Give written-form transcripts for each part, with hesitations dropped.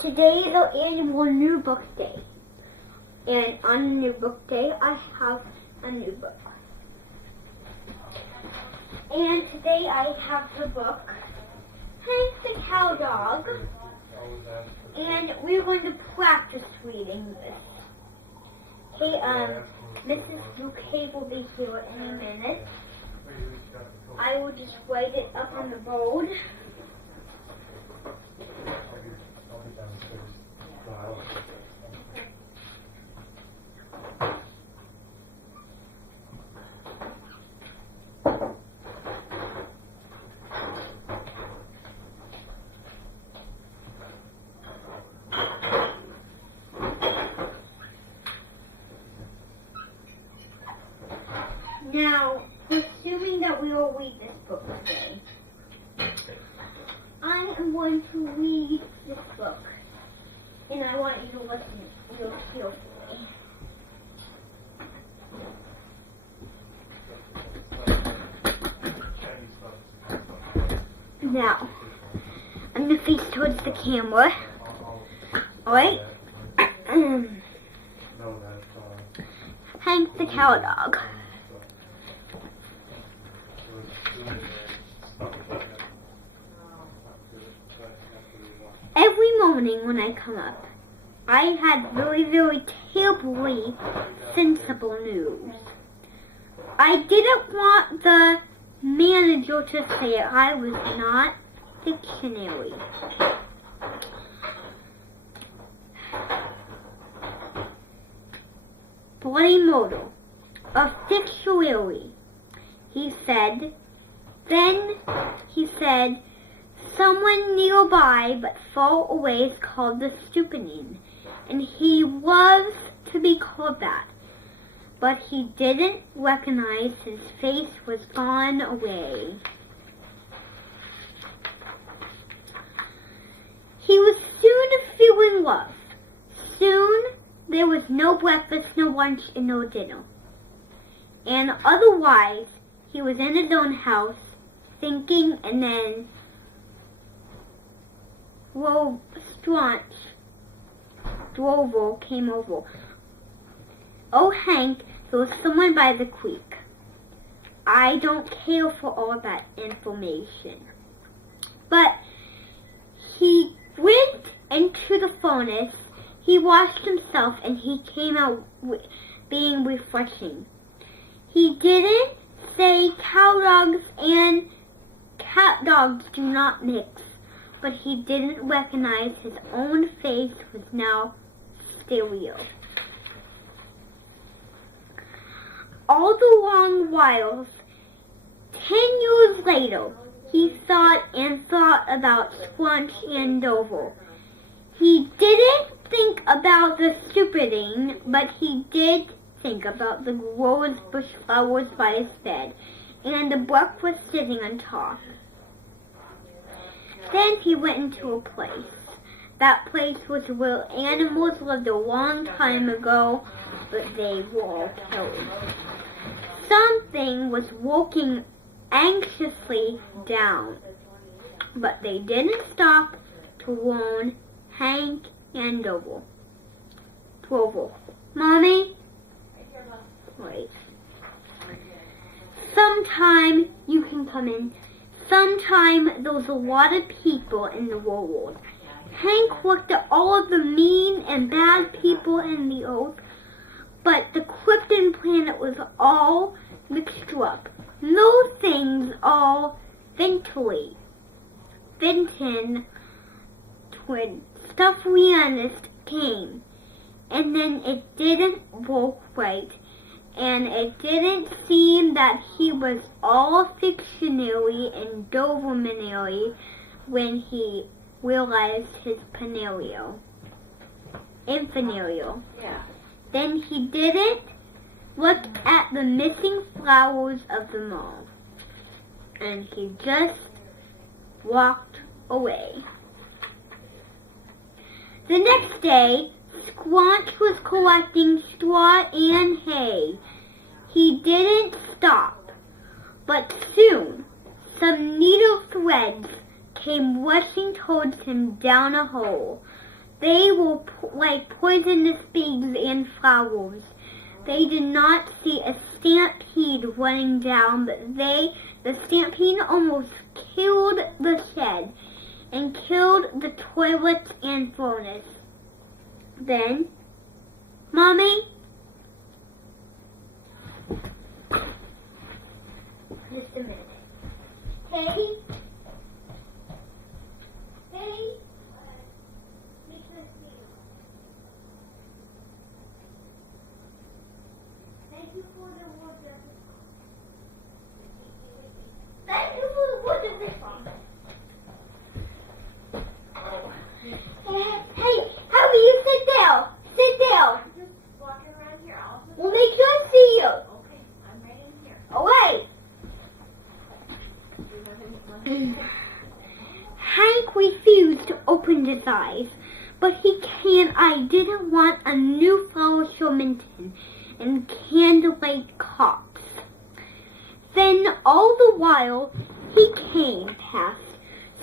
Today is our annual new book day, and on new book day I have a new book. And today I have the book Hank the Cow Dog, and we're going to practice reading this. Okay, Mrs. Bouquet will be here in a minute. I will just write it up on the board. Now, assuming that we will read this book today, I am going to read this book, and I want you to listen real carefully. Now, I'm going to face towards the camera. Alright? Hank the Cow Dog. Every morning when I come up, I had very, very terribly sensible news. I didn't want the manager to say I was not dictionary. Bloody murder. A dictionary. He said. Then he said, someone nearby but far away is called the stupiding, and he was to be called that. But he didn't recognize his face was gone away. He was soon feeling rough. Soon there was no breakfast, no lunch, and no dinner. And otherwise, he was in his own house, thinking, and then Drover came over. Oh, Hank, there was someone by the creek. I don't care for all that information. But he went into the furnace, he washed himself, and he came out being refreshing. He didn't say cow dogs and cat dogs do not mix, but he didn't recognize his own face was now stereo. All the long whiles, 10 years later, he thought and thought about Squanch and Dover. He didn't think about the stupiding, but he did think about the rose bush flowers by his bed, and the breakfast sitting on top. Then he went into a place. That place was where animals lived a long time ago, but they were all killed. Something was walking anxiously down, but they didn't stop to warn Hank and Drover. Mommy? Wait. Sometime you can come in. Sometime there's a lot of people in the world. Hank looked at all of the mean and bad people in the earth, but the Krypton planet was all mixed up. Those things all ventilate. Vinton twin stuff realist came, and then it didn't work right, and it didn't seem that he was all fictionary and Dobermanary when he realized his scenario. Yeah. Then he didn't look at the missing flowers of the mall, and he just walked away. The next day, Squanch was collecting straw and hay. He didn't stop, but soon some needle threads came rushing towards him down a hole. They were like poisonous bees and flowers. They did not see a stampede running down, but the stampede almost killed the shed and killed the toilets and furnace. Then, Mommy? Just a minute. Hey? Hey? Thank you for the wood of this farm. Thank you for the wood of this farm. Hey, how do you sit down? Sit down. Just walking around here. We'll make sure I see you. Okay, I'm right in here. All right. Hank refused to open his eyes, but I didn't want a new flower Shermanton and candlelight cops. Then all the while he came past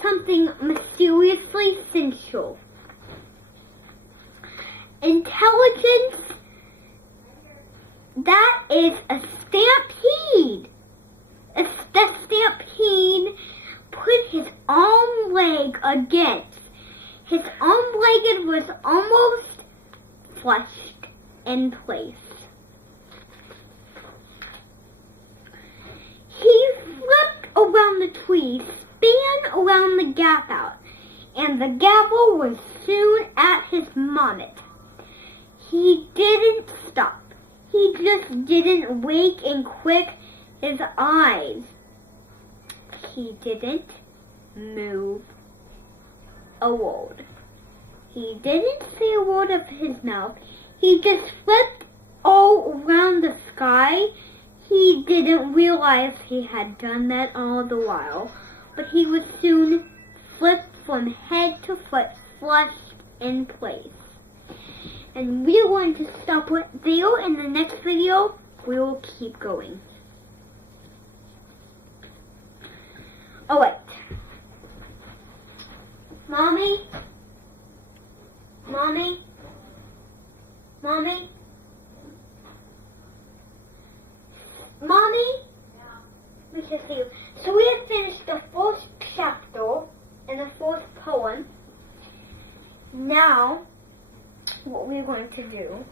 something mysteriously sensual. Intelligence, that is a stampede. The stampede put his arm leg against. His arm leg was almost flushed in place. He flipped around the tree, span around the gap out, and the gavel was soon at his mommet. He didn't stop. He just didn't wake and quick his eyes. He didn't move a word. He didn't say a word of his mouth. He just flipped all around the sky. He didn't realize he had done that all the while, but he was soon flipped from head to foot, flushed in place. And we're going to stop right there. In the next video, we will keep going. Oh wait. Mommy? Mommy? Mommy? Mommy? Let me just see you. So we have finished the first chapter and the first poem. Now, what we're going to do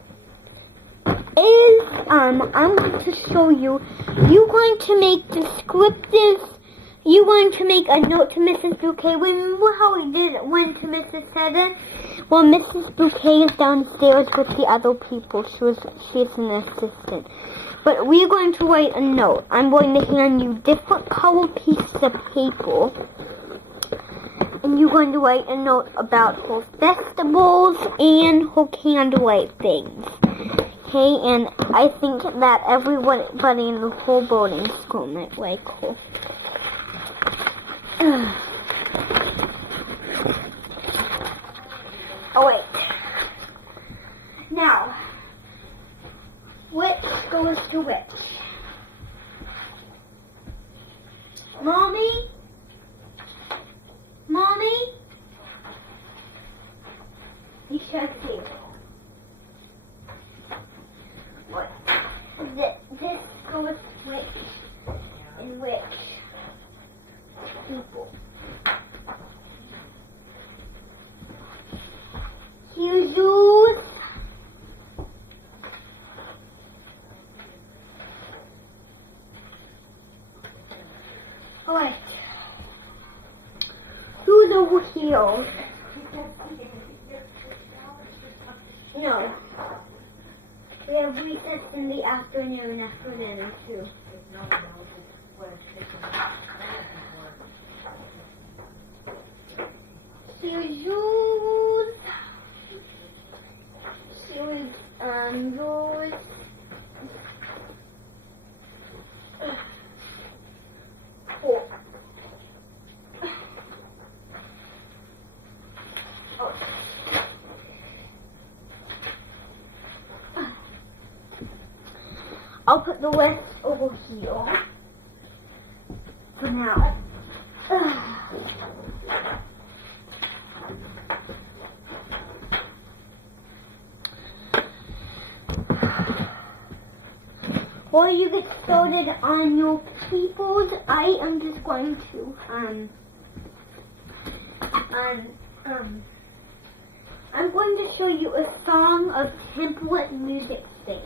is, I'm going to show you, you're going to make descriptive, you're going to make a note to Mrs. Bouquet. Remember how we did it when to Mrs. Seddon? Well, Mrs. Bouquet is downstairs with the other people. She's an assistant. But we're going to write a note. I'm going to hand you different color pieces of paper. And you're going to write a note about her festivals and her candlelight things. Okay, and I think that everybody in the whole boarding school might like her. Oh wait. Now, which goes to which? Mommy? Mommy? You should see. No. We have recess in the afternoon after dinner too. Shoes. Shoes. Yours. Four. I'll put the rest over here for now. While you get started on your peoples, I am just going to I'm going to show you a song of template music stand.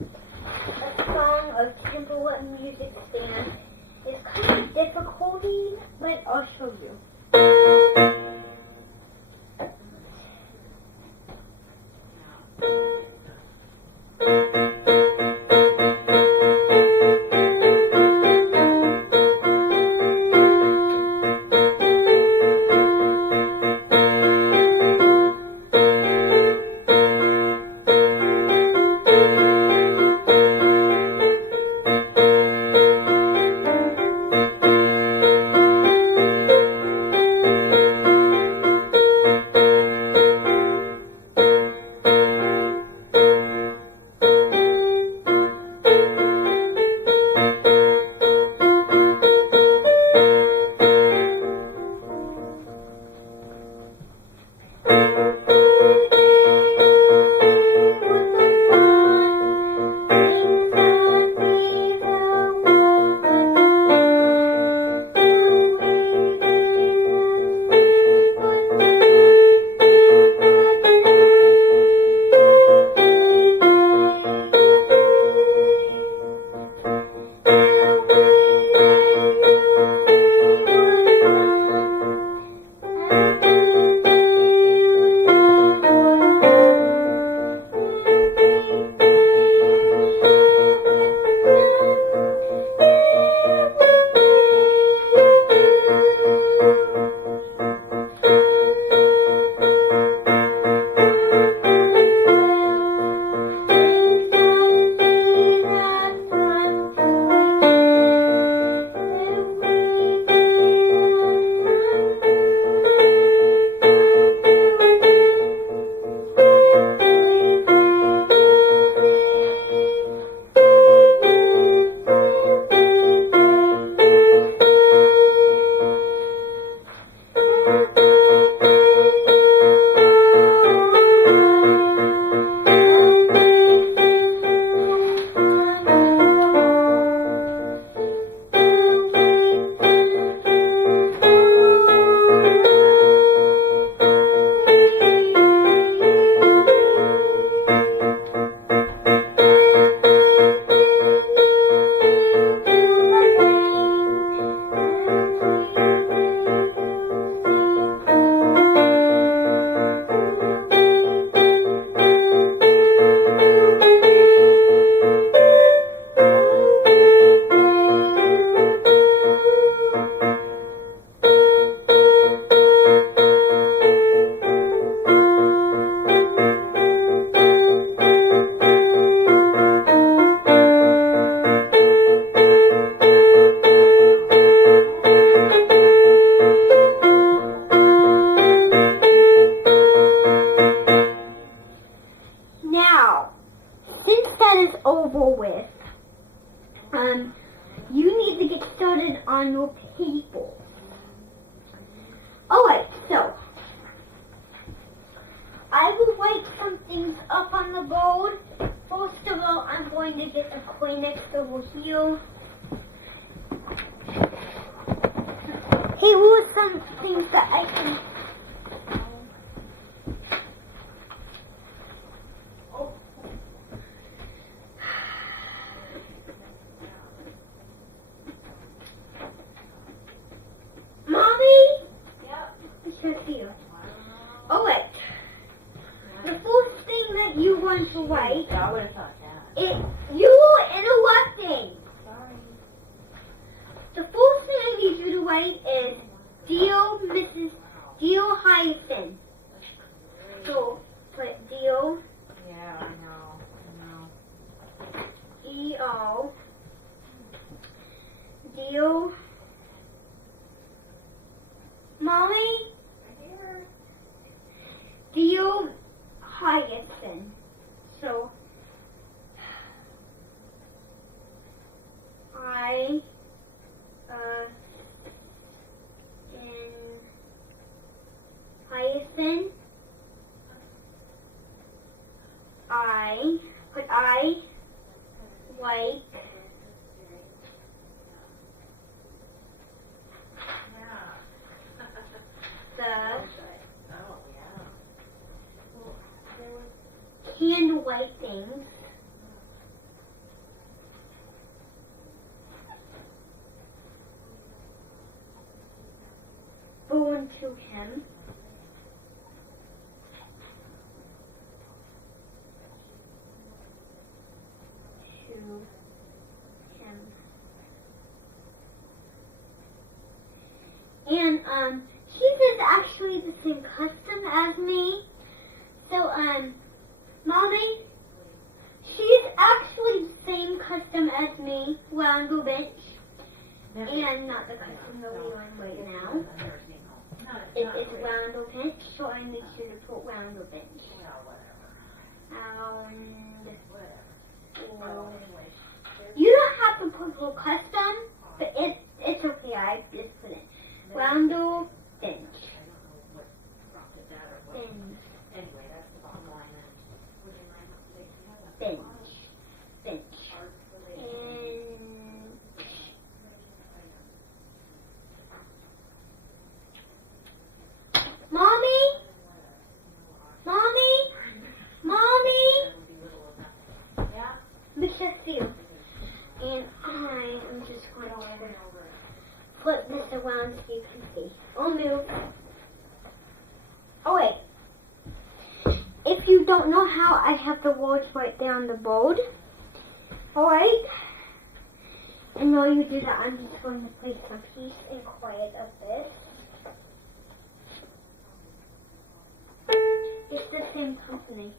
A song of template music stand. It's kind of difficult, but I'll show you. you need to get started on your people. Alright, so I will write some things up on the board. First of all, I'm going to get a Kleenex over here. Here are some things that I can... Mommy? Yep. It's right here. one's white. I would have thought that. You were interrupting. Sorry. The first thing I need you to write is Dear Hyacinth. So put Dear Yeah, I know. E-O. Dear Mommy. Dear Hyacinth. So in Hyacinth. I like the Oh, yeah. candle white things. Born to him. And he is actually the same custom as me. So Mommy, she's actually the same custom as me, round bench, and not the custom that we're on right now. It is round bench, so I need you to put round bench. You don't have to put full custom, but it's okay. I just put it. Roundel bench. Bench. Bench. Mommy? Mr. Steele. And I am just going to flip this around so you can see. I'll move. Oh wait. If you don't know how, I have the words right there on the board. Alright. And while you do that, I'm just going to play some peace and quiet of this. It's the same company.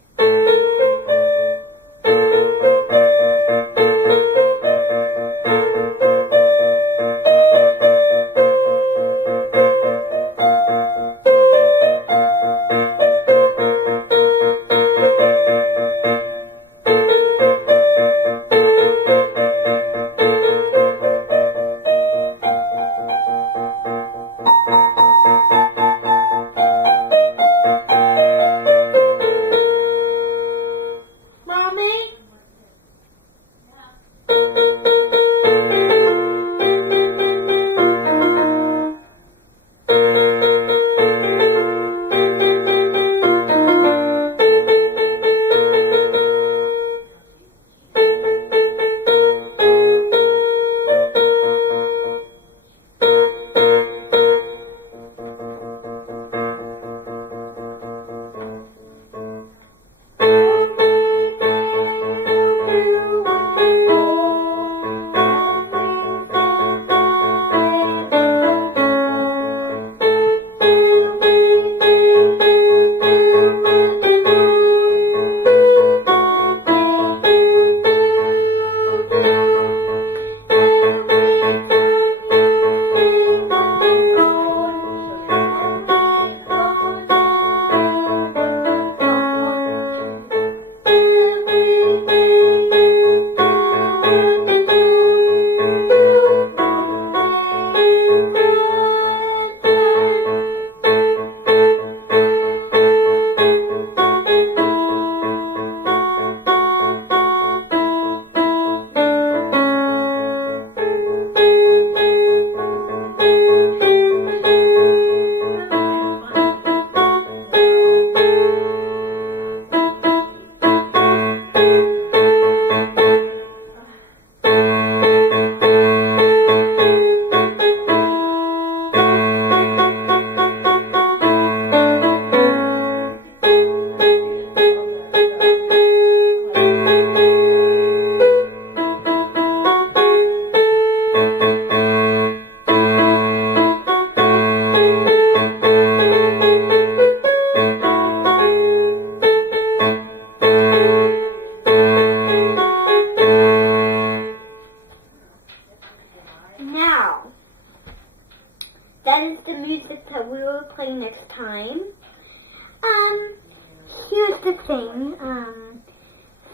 here's the thing.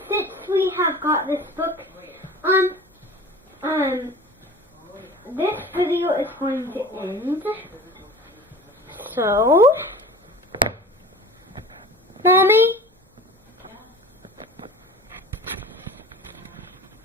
Since we have got this book, this video is going to end. So, Mommy.